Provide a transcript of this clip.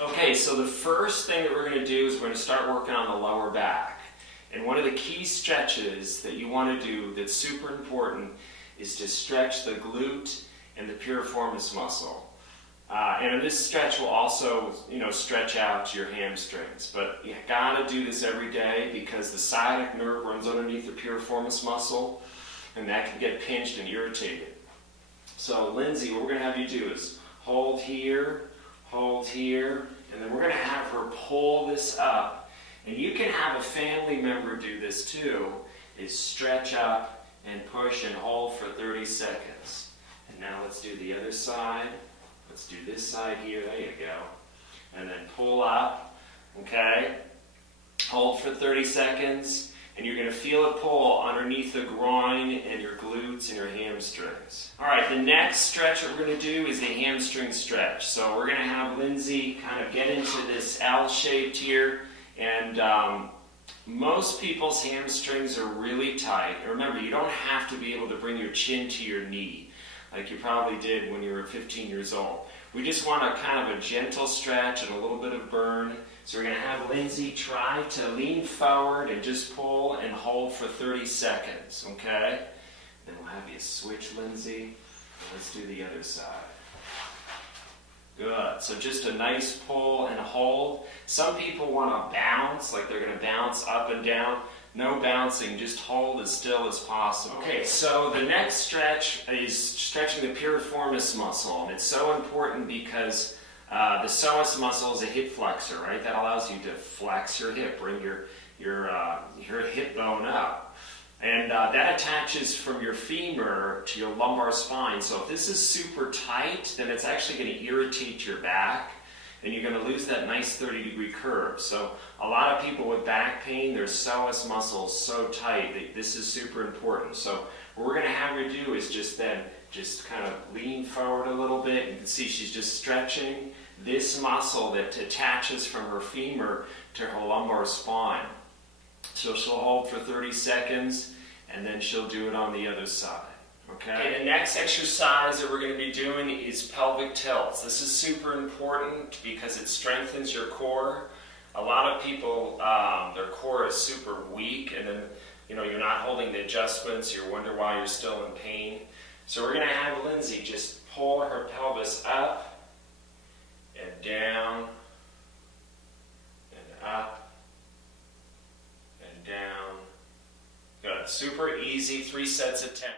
Okay, so the first thing that we're going to do is we're going to start working on the lower back. And one of the key stretches that you want to do that's super important is to stretch the glute and the piriformis muscle. And this stretch will also, stretch out your hamstrings. But you gotta do this every day because the sciatic nerve runs underneath the piriformis muscle, and that can get pinched and irritated. So, Lindsay, what we're gonna have you do is hold here, and then we're gonna have her pull this up. And you can have a family member do this too, is stretch up and push and hold for 30 seconds. And now let's do the other side. Let's do this side here, there you go. And then pull up, okay? Hold for 30 seconds, and you're gonna feel it pull underneath the groin and your glutes and your hamstrings. All right, the next stretch that we're gonna do is the hamstring stretch. So we're gonna have Lindsay kind of get into this L-shaped here, and most people's hamstrings are really tight. And remember, you don't have to be able to bring your chin to your knee, like you probably did when you were 15 years old. We just want a kind of a gentle stretch and a little bit of burn. So we're going to have Lindsay try to lean forward and just pull and hold for 30 seconds, okay? Then we'll have you switch, Lindsay. Let's do the other side. Good. So just a nice pull and hold. Some people want to bounce, like they're going to bounce up and down. No bouncing, just hold as still as possible. Okay, so the next stretch is stretching the piriformis muscle. And it's so important because the psoas muscle is a hip flexor, right? That allows you to flex your hip, bring your hip bone up. And that attaches from your femur to your lumbar spine. So if this is super tight, then it's actually going to irritate your back, and you're going to lose that nice 30-degree curve. So a lot of people with back pain, their psoas muscles so tight, this is super important. So what we're going to have her do is just kind of lean forward a little bit. You can see she's just stretching this muscle that attaches from her femur to her lumbar spine. So she'll hold for 30 seconds, and then she'll do it on the other side. Okay, the next exercise that we're going to be doing is pelvic tilts. This is super important because it strengthens your core. A lot of people, their core is super weak, and then you're not holding the adjustments. You wonder why you're still in pain. So we're going to have Lindsay just pull her pelvis up and down and up and down. Good. Super easy. 3 sets of 10.